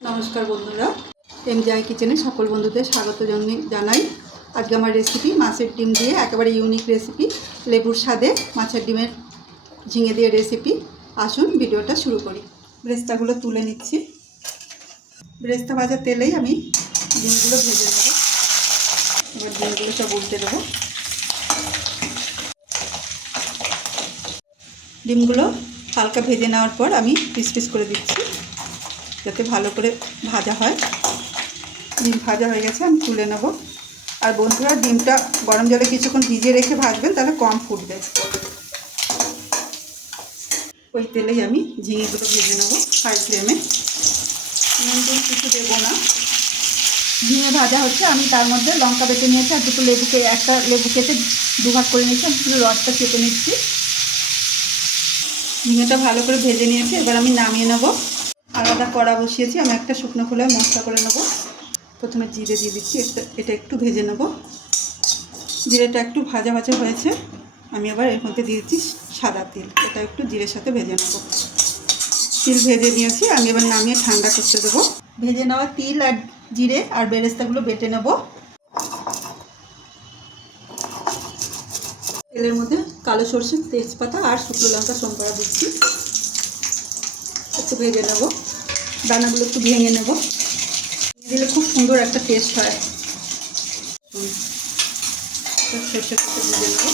নমস্কার বন্ধুরা, এমজিআই কিচেনে সকল বন্ধুদের স্বাগত জানাই। আজকে আমার রেসিপি মাছের ডিম দিয়ে একেবারে ইউনিক রেসিপি, লেবুর স্বাদে মাছের ডিমের ঝিঙে দিয়ে রেসিপি। আসুন ভিডিওটা শুরু করি। ব্রেস্তাগুলো তুলে নিচ্ছি। ব্রেস্তা ভাজা তেলেই আমি ডিমগুলো ভেজে নেব। এবার ডিমগুলো সব উল্টে দেবো। ডিমগুলো হালকা ভেজে নেওয়ার পর আমি পিস পিস করে দিচ্ছি যাতে ভালো করে ভাজা হয়। ডিম ভাজা হয়ে গেছে, আমি তুলে নেব। আর বন্ধুরা, ডিমটা গরম জলে কিছুক্ষণ ভিজিয়ে রেখে ভাজবেন, তাহলে কম ফুটবে। ওই তেলেই আমি ঝিঙেগুলো ভেজে নেব হাই ফ্লেমে। নুন কিছু দেবো না। ঝিঙে ভাজা হচ্ছে, আমি তার মধ্যে লঙ্কা বেটে নিয়েছি আর দুটো একটা লেবু কেটে দুভাগ করে নিয়েছি। আমি শুধু রসটা চেপে নিচ্ছি। ঝিঙেটা ভালো করে ভেজে নিয়েছি, এবার আমি নামিয়ে নেব। আলাদা কড়া বসিয়েছি, আমি একটা শুকনো খোলায় মশলা করে নেব। প্রথমে জিরে দিয়ে দিচ্ছি, এটা একটু ভেজে নেব। জিরেটা একটু ভাজা ভাজা হয়েছে, আমি আবার এর মধ্যে দিয়ে দিচ্ছি সাদা তিল। এটা একটু জিরের সাথে ভেজে নেব। তিল ভেজে নিয়েছি, আমি এবার নামিয়ে ঠান্ডা করতে দেবো। ভেজে নেওয়া তিল আর জিরে আর বেরেস্তাগুলো বেটে নেব। তেলের মধ্যে কালো সরষে, তেজপাতা আর শুকনো লঙ্কা সোমবারা দিচ্ছি। একটু ভেজে নেব। দানাগুলো একটু ভেঙে নেব, দিলে খুব সুন্দর একটা টেস্ট হয়। সরষে কেটে ভেজে নেব।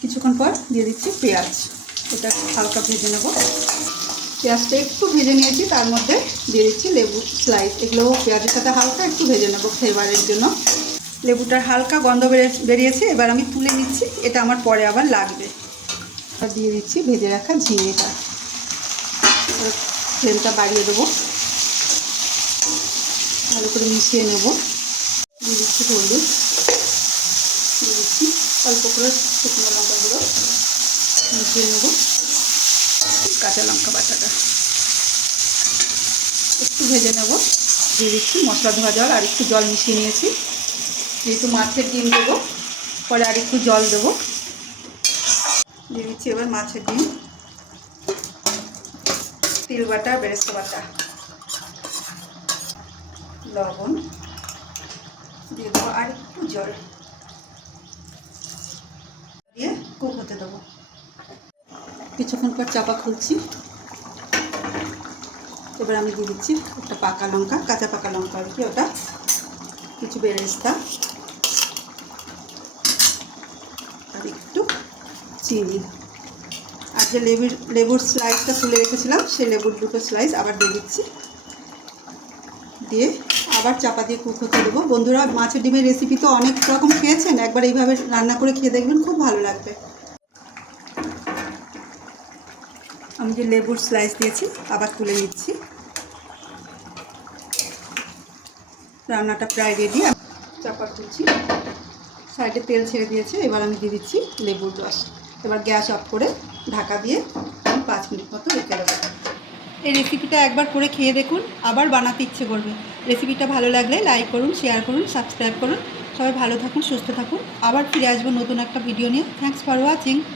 কিছুক্ষণ পর দিয়ে দিচ্ছি পেঁয়াজ। এটা হালকা ভেজে নেব। পেঁয়াজটা একটু ভেজে নিয়েছি, তার মধ্যে দিয়ে দিচ্ছি লেবু স্লাইস। এগুলো পেঁয়াজের সাথে হালকা একটু ভেজে নেব ফ্লেভারের জন্য। লেবুটার হালকা গন্ধ বেরিয়েছে, এবার আমি তুলে নিচ্ছি। এটা আমার পরে আবার লাগবে। দিয়ে দিচ্ছি ভেজে রাখা ঝিঙেটা। ফ্লেমটা বাড়িয়ে দেবো, ভালো করে মিশিয়ে নেব। দিয়ে দিচ্ছি হলুদ, দিয়ে দিচ্ছি অল্প করে শুকনো লঙ্কাগুলো, মিশিয়ে নেব। কাঁচা লঙ্কা বাটাটা একটু ভেজে নেব। দিয়ে দিচ্ছি মশলা ধোয়া জল, আর একটু জল মিশিয়ে নিয়েছি। যেহেতু মাছের ডিম দেবো, পরে আর একটু জল দেবো। দিয়ে দিচ্ছি এবার মাছের ডিম, তিল বাটা, বেরেস্তা বাটা, লবণ দিয়ে দেবো, আর একটু জল দিয়ে কুক হতে দেবো। কিছুক্ষণ পর চাপা খুলছি। এবার আমি দিয়ে দিচ্ছি একটা পাকা লঙ্কা, কাঁচা পাকা লঙ্কা আর কি, ওটা কিছু বেরেস্তা আর একটু চিনি। আর যে লেবুর স্লাইসটা তুলে রেখেছিলাম, সেই লেবুর দুটো স্লাইস আবার দিয়ে দিচ্ছি। দিয়ে আবার চাপা দিয়ে কুক হতে দেবো। বন্ধুরা, মাছের ডিমের রেসিপি তো অনেক রকম খেয়েছেন, একবার এইভাবে রান্না করে খেয়ে দেখবেন, খুব ভালো লাগবে। আমি যে লেবুর স্লাইস দিয়েছি আবার তুলে নিচ্ছি। রান্নাটা প্রায় রেডি। চাপা তুলছি, সাইডে তেল ছেড়ে দিয়েছে। এবার আমি দিয়ে দিচ্ছি লেবুর রস। এবার গ্যাস অফ করে ঢাকা দিয়ে আমি 5 মিনিট মতো রেখে দেবো। এই রেসিপিটা একবার করে খেয়ে দেখুন, আবার বানাতে ইচ্ছে করবে। রেসিপিটা ভালো লাগলে লাইক করুন, শেয়ার করুন, সাবস্ক্রাইব করুন। সবাই ভালো থাকুন, সুস্থ থাকুন। আবার ফিরে আসবো নতুন একটা ভিডিও নিয়ে। Thanks for watching.